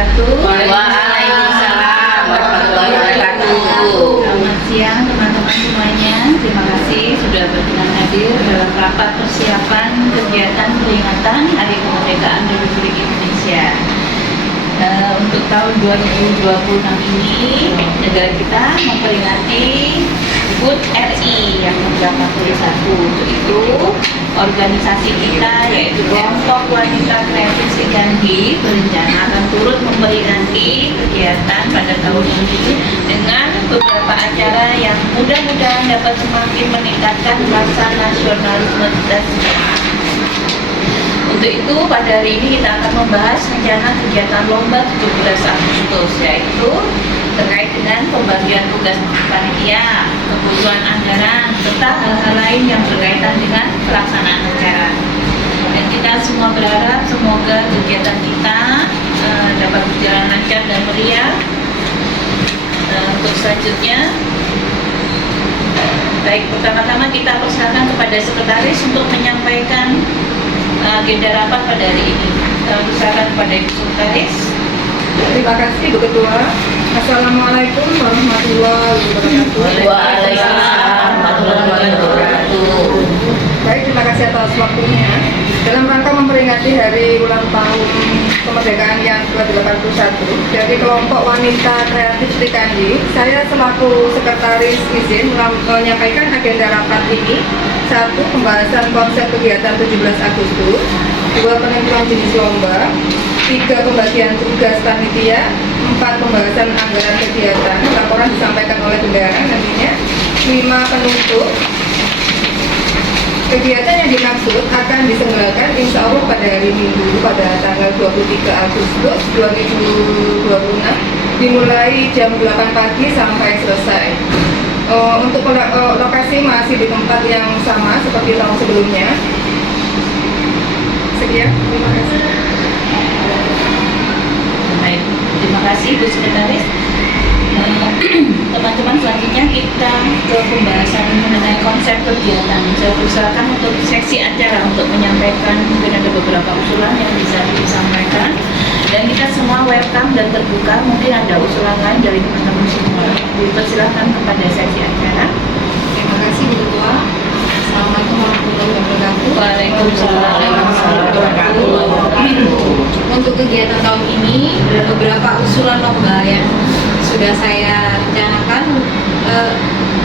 wabarakatuh. Waalaikumsalam warahmatullahi wabarakatuh. Selamat siang teman-teman semuanya. Terima kasih sudah berkenan hadir dalam rapat persiapan kegiatan peringatan Hari Kemerdekaan Republik Indonesia. Untuk tahun 2026 ini negara kita memperingati HUT RI yang ke-41. Untuk itu organisasi kita yaitu kelompok wanita kreatif Siganti berencana akan turut memperingati kegiatan pada tahun ini dengan beberapa acara yang mudah-mudahan dapat semakin meningkatkan rasa nasionalisme kita semua. Untuk itu pada hari ini kita akan membahas rencana kegiatan lomba 17 Agustus, yaitu terkait dengan pembagian tugas panitia, kebutuhan anggaran, serta hal-hal lain yang berkaitan dengan pelaksanaan acara. Dan kita semua berharap semoga kegiatan kita dapat berjalan lancar dan meriah. Untuk selanjutnya, baik, pertama-tama kita persilakan kepada sekretaris untuk menyampaikan agenda rapat pada hari ini. Persilakan kepada Ibu Sekretaris. Terima kasih Bu Ketua. Assalamualaikum warahmatullahi wabarakatuh. Waalaikumsalam warahmatullahi wabarakatuh. Baik, terima kasih atas waktunya. Dalam rangka memperingati hari ulang tahun kemerdekaan yang ke-81 dari kelompok wanita kreatif Siganti, saya selaku sekretaris izin menyampaikan agenda rapat ini. 1. Pembahasan konsep kegiatan 17 Agustus. 2. Penentuan jenis lomba. 3. Pembagian tugas panitia. 4. Pembahasan anggaran kegiatan. Laporan disampaikan oleh bendahara nantinya. 5. Penutup. Kegiatan yang dimaksud akan diselenggarakan insya Allah pada hari Minggu pada tanggal 23 Agustus 2026 dimulai jam 8 pagi sampai selesai. Untuk lokasi masih di tempat yang sama seperti tahun sebelumnya. Sekian, terima kasih. Baik, terima kasih Bu Sekretaris. Teman-teman, selanjutnya kita ke pembahasan mengenai konsep kegiatan. Saya persilakan untuk seksi acara untuk menyampaikan, mungkin ada beberapa usulan yang bisa disampaikan dan kita semua welcome dan terbuka. Mungkin ada usulan lain dari teman-teman semua. Dipersilakan kepada seksi acara. Terima kasih Bu Ketua. Assalamualaikum warahmatullahi wabarakatuh. Waalaikumsalam warahmatullahi wabarakatuh. Untuk kegiatan tahun ini, beberapa usulan lomba yang sudah saya rencanakan,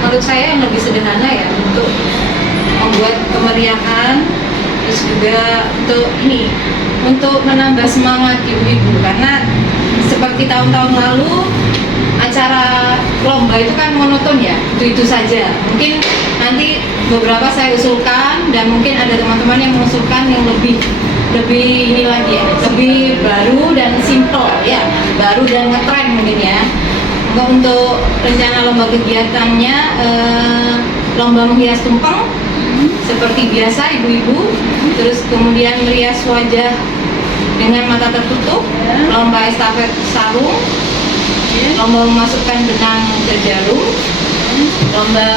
menurut saya yang lebih sederhana ya, untuk membuat kemeriahan, terus juga untuk menambah semangat ibu-ibu, karena seperti tahun-tahun lalu acara lomba itu kan monoton ya, itu saja. Mungkin nanti beberapa saya usulkan dan mungkin ada teman-teman yang mengusulkan yang lebih ini lagi ya, lebih baru dan simple ya, baru dan ngetren mungkin ya. Untuk rencana lomba kegiatannya, lomba menghias tumpeng seperti biasa ibu-ibu, terus kemudian merias wajah dengan mata tertutup, lomba estafet sarung, lomba memasukkan benang ke jarum, lomba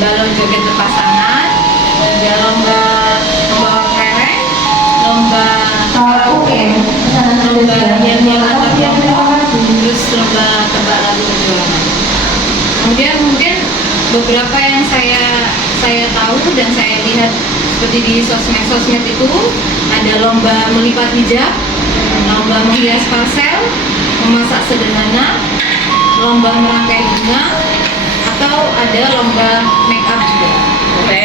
balon joget berpasangan, ada lomba membawa kelereng, lomba karaoke, lomba nyanyi antar kelompok, terus lomba tebak lagu perjuangan. Kemudian mungkin beberapa yang saya tahu dan saya lihat seperti di sosmed itu ada lomba melipat hijab, lomba menghias parsel, memasak sederhana, lomba merangkai bunga, atau ada lomba make up juga. Oke.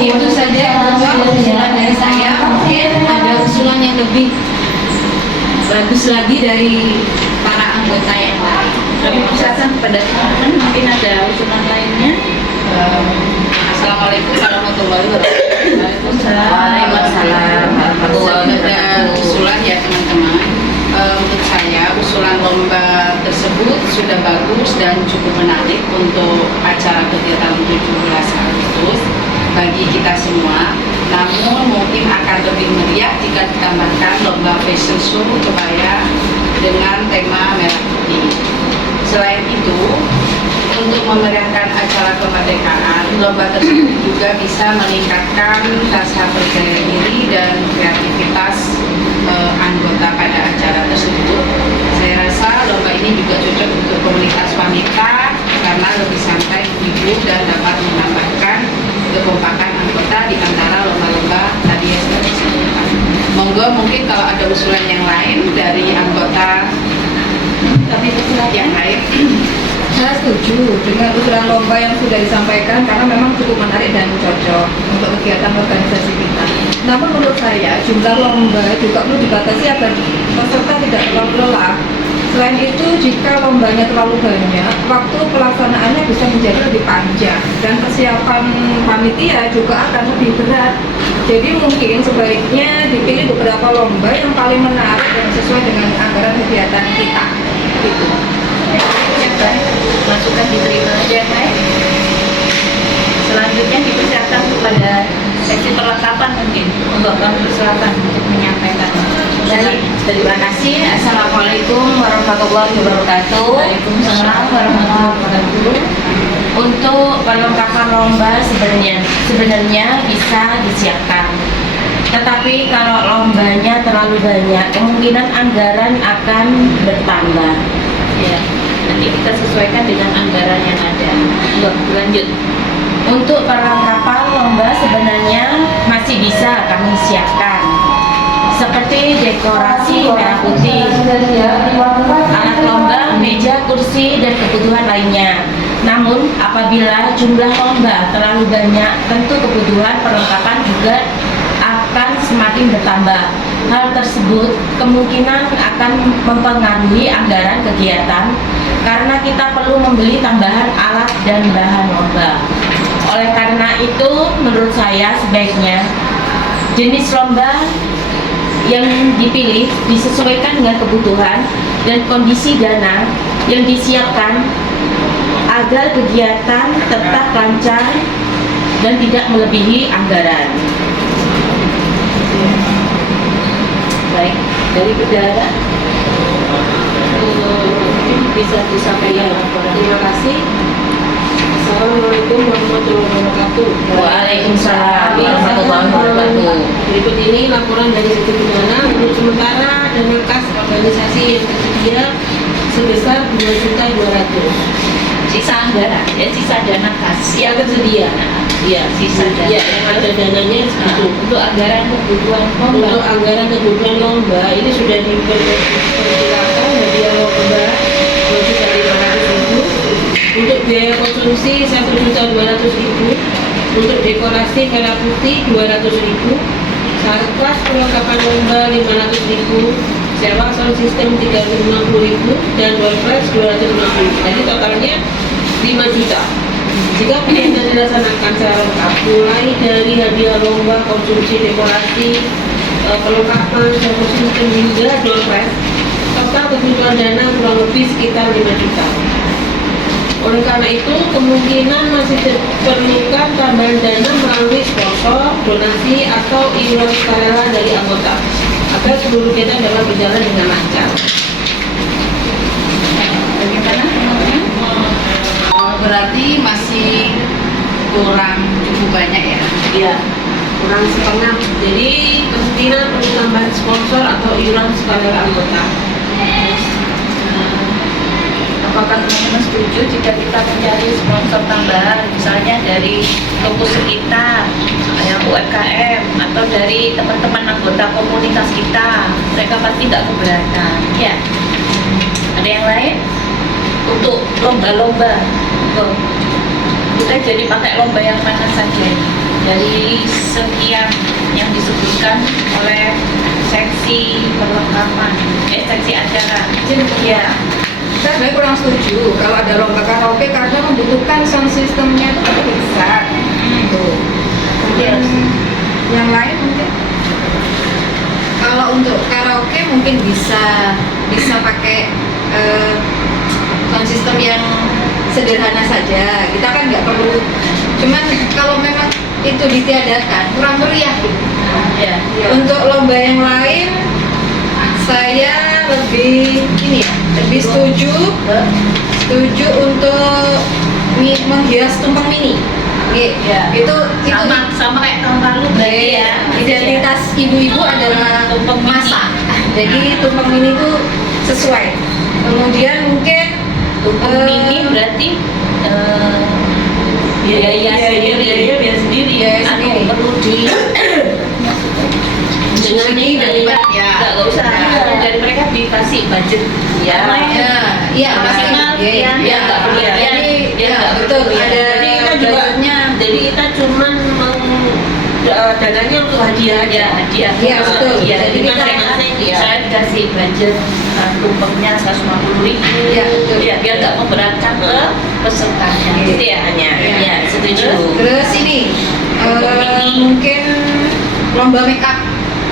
Itu saja usulan dari saya. Mungkin ada usulan yang lebih bagus lagi dari para anggota yang lain. Kami persilakan kepada teman-teman, mungkin ada usulan lainnya. Assalamualaikum warahmatullahi wabarakatuh. Waalaikumsalam. Waalaikumsalam warahmatullahi wabarakatuh. Usulan ya teman-teman. Untuk saya usulan lomba tersebut sudah bagus dan cukup menarik untuk acara kegiatan 17 Agustus bagi kita semua. Namun mungkin akan lebih meriah jika ditambahkan lomba fashion show kebaya dengan tema merah putih. Selain itu, untuk memeriahkan acara kemerdekaan, lomba tersebut juga bisa meningkatkan rasa percaya diri dan kreativitas anggota pada acara tersebut. usulan yang lain dari anggota yang lain? Saya setuju dengan usulan lomba yang sudah disampaikan karena memang cukup menarik dan cocok untuk kegiatan organisasi kita. Namun menurut saya jumlah lomba juga perlu dibatasi agar peserta tidak terlalu lelah. Selain itu, jika lombanya terlalu banyak, waktu pelaksanaannya bisa menjadi lebih panjang dan kesiapan panitia juga akan lebih berat. Jadi mungkin sebaiknya dipilih beberapa lomba yang paling menarik dan sesuai dengan anggaran kegiatan kita. Gitu. Yang lain, masukan diterima. Yang lain, selanjutnya dipersiapkan kepada sesi perlengkapan mungkin untuk kami persilakan untuk menyampaikan. Terima kasih. Assalamualaikum warahmatullahi wabarakatuh. Waalaikumsalam warahmatullahi wabarakatuh. Untuk perlengkapan lomba sebenarnya bisa disiapkan. Tetapi kalau lombanya terlalu banyak, kemungkinan anggaran akan bertambah. Ya, nanti kita sesuaikan dengan anggaran yang ada. Lanjut. Untuk perlengkapan lomba sebenarnya masih bisa kami siapkan, seperti dekorasi merah putih, alat lomba, meja, kursi, dan kebutuhan lainnya. Namun, apabila jumlah lomba terlalu banyak, tentu kebutuhan perlengkapan juga akan semakin bertambah. Hal tersebut kemungkinan akan mempengaruhi anggaran kegiatan karena kita perlu membeli tambahan alat dan bahan lomba. Oleh karena itu, menurut saya sebaiknya jenis lomba yang dipilih disesuaikan dengan kebutuhan dan kondisi dana yang disiapkan agar kegiatan tetap lancar dan tidak melebihi anggaran. Baik, dari bendahara bisa disampaikan. Terima kasih. Assalamualaikum warahmatullahi wabarakatuh. Waalaikumsalam warahmatullahi wabarakatuh. Berikut ini laporan dari sisi pidana. Untuk sementara dana kas organisasi yang tersedia sebesar 2.200.000. Sisa anggaran, ya sisa dana kas Yang tersedia. ya sisa dana. Ya, yang ada dananya Nah, segitu. untuk anggaran kebutuhan Untuk lomba anggaran kebutuhan lomba ini sudah diperkirakan hadiah lomba 2.500.000. Untuk biaya konsumsi 1.200.000. Untuk dekorasi merah putih 200.000. Sarkas perlengkapan lomba 500.000. Sewa sound system 350.000 dan door prize 250.000. Jadi totalnya 5 juta. Jika kegiatan dilaksanakan secara lengkap, mulai dari hadiah lomba, konsumsi, dekorasi, perlengkapan, sound system hingga door prize, total kebutuhan dana kurang lebih sekitar 5 juta. Oleh karena itu, kemungkinan masih diperlukan tambahan dana melalui sponsor, donasi, atau iuran sukarela dari anggota agar seluruh kegiatan dapat berjalan dengan lancar. bagaimana menurutnya? Berarti masih kurang cukup banyak ya? Ya, kurang setengah. Jadi kemungkinan perlu tambahan sponsor atau iuran sukarela anggota. Apakah teman-teman setuju jika kita mencari sponsor tambahan, misalnya dari toko sekitar, yang UMKM, atau dari teman-teman anggota komunitas kita? Mereka pasti tidak keberatan. Ya. Ada yang lain? Untuk lomba-lomba, kita jadi pakai lomba yang mana saja dari sekian yang disebutkan oleh seksi perlengkapan, seksi acara. Ya. Saya sebenarnya kurang setuju kalau ada lomba karaoke karena membutuhkan sound systemnya itu lebih besar. Tuh. Mungkin yang lain mungkin. Kalau untuk karaoke mungkin bisa pakai sound system yang sederhana saja. Kita kan nggak perlu. Cuman kalau memang itu ditiadakan kurang meriah gitu. Ya. Untuk lomba yang lain saya lebih lebih setuju untuk menghias tumpeng mini. Ya. Itu Sama kayak tahun lalu berarti ya. identitas ibu-ibu adalah Tumpeng mini. masak. Jadi tumpeng mini itu sesuai. Kemudian mungkin Tumpeng mini berarti biaya sendiri. biaya sendiri. Atau perlu di konsumsi daripada ya. Nggak usah. Dari mereka dikasih budget. Ya. Iya, Maksimal iya, ya nggak perlu ya. iya, betul. Ada Jadi kita juga, budgetnya. jadi kita cuman dananya untuk hadiah aja. Hadiah. Iya, betul. Iya, Jadi jadi kita- masing-masing saya dikasih budget tumpengnya 150.000. Iya, betul. Ya, biar nggak memberatkan ke pesertanya. Iya. Gitu ya. Hanya, Iya. ya setuju. Terus ini Untuk ini. mungkin lomba make up.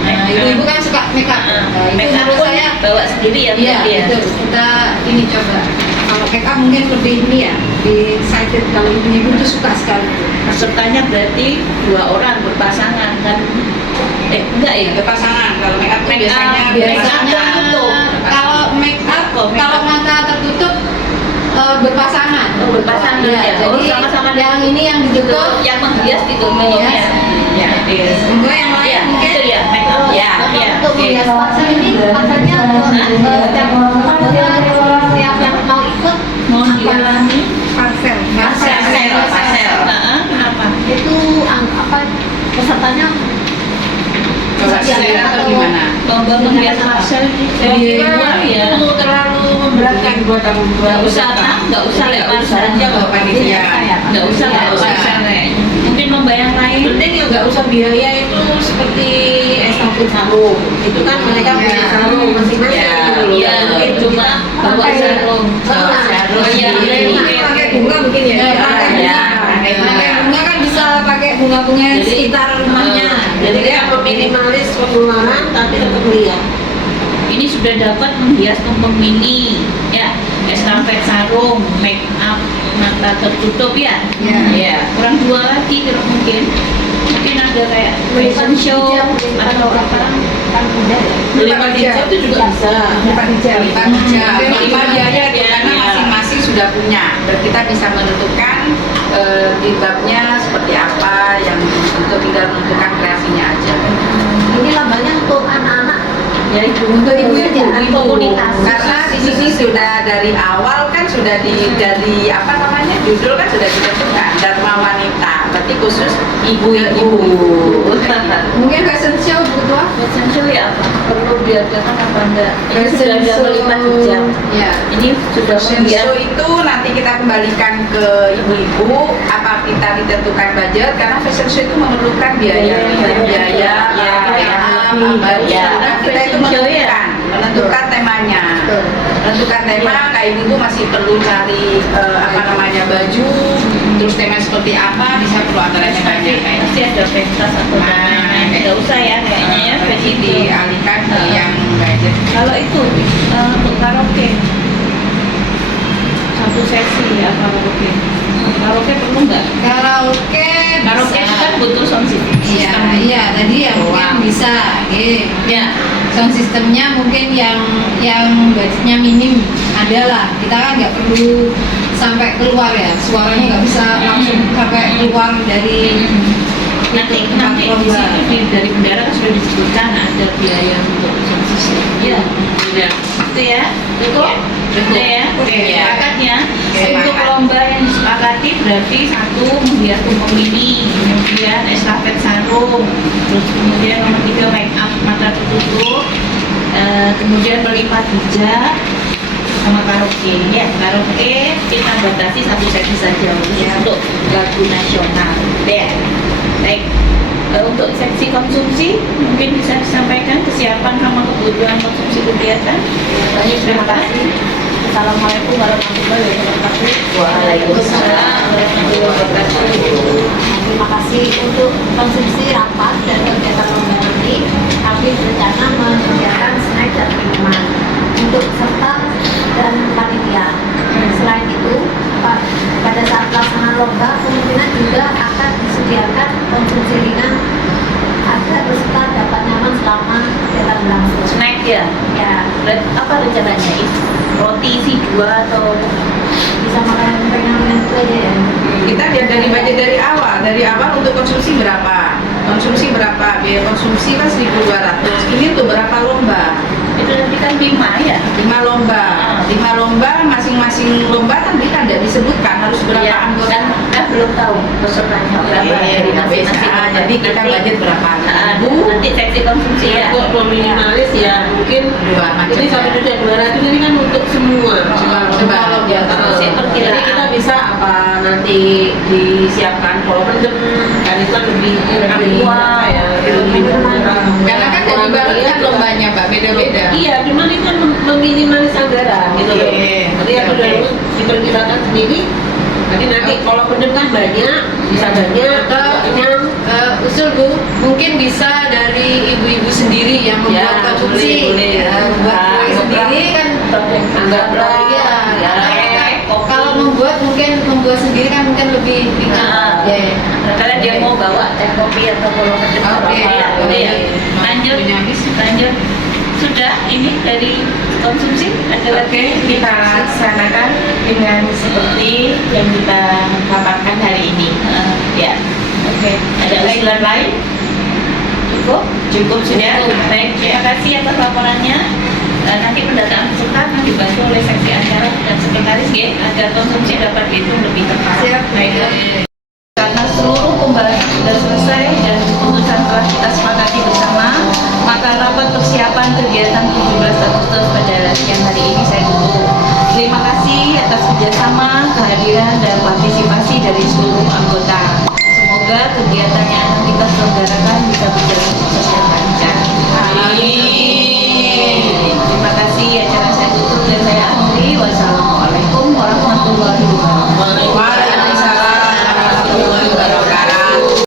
Nah, Make up. ibu-ibu kan suka make up. Nah, itu Make up menurut pun saya bawa sendiri ya. iya, berarti ya. betul. Kita ini coba. Kalau make up mungkin lebih ini ya, lebih excited kalau ibu-ibu tuh suka sekali. Pesertanya berarti 2 orang berpasangan kan? Enggak ya? Berpasangan. Kalau make up Make up, biasanya Biasanya tertutup. kalau make up, Oh, make kalau up. mata tertutup berpasangan. Oh, berpasangan Iya, ya. Oh, jadi sama-sama yang ini yang ditutup, yang menghias ditutup Menghias. ya. Ya, enggak yang lain ya, mungkin. itu ya, make up. Ya, ya. Untuk Oke. menghias pasar ini pasarnya setiap yang mau ikut Mau dialami Parcel. parcel. Heeh, kenapa? itu apa pesertanya Bawa selera atau gimana? Lomba menghias parcel ini saya Iya, kira ya. itu terlalu memberatkan buat kamu. Nggak usah, nggak usah lewat parcel aja Kalau kok. panitia. Nggak usah Nggak lewat usah. parcel kayaknya. Mungkin lomba yang lain. Penting ya nggak usah biaya itu seperti estafet sarung. Itu kan mereka Iya. punya sarung masing-masing. Iya, gitu loh. Iya, mungkin cuma bawa sarung. Bawa sarung. Iya, Iya. Pakai bunga mungkin ya. Iya, Pakai iya. bunga. Pakai bunga kan bisa pakai bunga-bunga Jadi, sekitar rumahnya. Jadi dia meminimalis pengeluaran tapi tetap meriah. Ini sudah dapat menghias tumpeng mini, ya, estafet sarung, make up, mata tertutup ya. Iya. Ya, kurang 2 lagi kalau mungkin. Mungkin ada kayak fashion show atau apa. Melipat hijab itu juga bisa. Lipat hijab. Lipat hijab. Lipat hijab Iya, karena iya. masing-masing sudah punya. Dan kita bisa menentukan jilbabnya seperti apa yang untuk tinggal menentukan kreasinya aja. ini lambanya untuk anak-anak Ya, itu Untuk ibu-ibu. di komunitas. Karena di sini sudah dari awal kan sudah dari apa namanya judul kan sudah ditentukan Dharma Wanita, berarti khusus ibu-ibu. Mungkin fashion show butuh apa? Fashion show ya apa? Perlu diadakan apa enggak? Ini Fashion sudah ada show. melipat hijab. Ya. Ini sudah Fashion menghias. show itu nanti kita kembalikan ke ibu-ibu apa kita ditentukan budget karena fashion show itu memerlukan biaya kita itu menentukan temanya, menentukan tema kayak ibu masih perlu cari apa namanya baju, terus tema seperti apa bisa perlu anggarannya banyak kayak Pasti ada pentas atau lain-lain. Nggak usah ya kayaknya ya. jadi Fashion show. dialihkan ke yang budget. Kalau itu untuk karaoke satu sesi ya karaoke. Karaoke perlu nggak? Karaoke. Karaoke bisa. itu kan butuh sound system. Iya, iya tadi ya mungkin bisa. Ya. Sound sistemnya mungkin yang budgetnya minim ada lah. Kita kan nggak perlu sampai keluar ya, suaranya nggak bisa langsung sampai keluar dari Nanti tempat di lomba. situ dari bendera kan sudah disebutkan ada biaya untuk sound system. Ya. Iya. Itu ya. Cukup. Betul ya. Oke. Iya. Sepakat ya. Oke, Untuk sepakat. lomba yang disepakati berarti satu menghias tumpeng mini, kemudian estafet sarung, terus kemudian nomor 3 make up mata tertutup, kemudian melipat hijab sama karaoke ya. Karaoke kita batasi satu sesi saja untuk lagu nasional. Ya. Baik. Untuk seksi konsumsi mungkin bisa disampaikan kesiapan sama kebutuhan konsumsi kegiatan. Banyak terima kasih. Assalamualaikum warahmatullahi wabarakatuh. Waalaikumsalam warahmatullahi wabarakatuh. terima kasih untuk konsumsi rapat dan kegiatan lomba nanti kami berencana menyediakan snack dan minuman untuk peserta dan panitia. Selain itu, pada saat pelaksanaan lomba kemungkinan juga akan disediakan konsumsi ringan agar peserta dapat nyaman selama kegiatan berlangsung. Snack ya. Ya, Apa rencananya? Roti isi 2 atau bisa makan ringan-ringan itu aja ya. Kita lihat dari budget dari awal untuk konsumsi berapa, biaya konsumsi kan 1.200. Ini untuk berapa lomba? itu nanti kan 5 ya. 5 lomba, masing-masing lomba kan kita tidak disebutkan harus berapa Iya, anggota. kan belum belum tahu pesertanya berapa dari masing-masing. Jadi kita budget berapa? Nanti seksi konsumsi ya. Untuk minimalis ya mungkin Dua macam. ini 1.200.000 ini kan untuk semua. Coba Jadi kita bisa apa nanti disiapkan kalau pendem kan itu kan lebih Wah, ya lebih murah. Karena kan dari barat kan lombanya Mbak beda-beda. Iya, cuman itu kan meminimalis anggaran gitu loh. Oke. Jadi aku udah diperkirakan sendiri. Nanti kalau pendem kan banyak, bisa banyak, kenyang. Usul Bu, mungkin bisa dari ibu-ibu sendiri yang membuat Ya, konsumsi, boleh. membuat kue sendiri kan. Anggaplah Iya. Kalau membuat sendiri kan mungkin lebih ringan. Ya. Karena dia mau bawa teh kopi atau kalau pendem Oke, ya. Lanjut, lanjut. Sudah ini dari konsumsi ada lagi Kita laksanakan dengan seperti yang kita paparkan hari ini. Ya. Oke. Ada usulan lain? cukup. Cukup sudah. Baik, terima kasih atas laporannya. Nanti pendataan peserta akan dibantu oleh seksi acara dan sekretaris ya, agar konsumsi dapat dihitung lebih tepat. Siap. Baik. Karena seluruh pembahasan sudah selesai dan keputusan telah kita sepakati bersama, maka rapat persiapan kegiatan 17 Agustus pada siang hari ini saya tutup. Terima kasih atas kerjasama, kehadiran dan partisipasi dari seluruh anggota. Semoga kegiatannya akan kita selenggarakan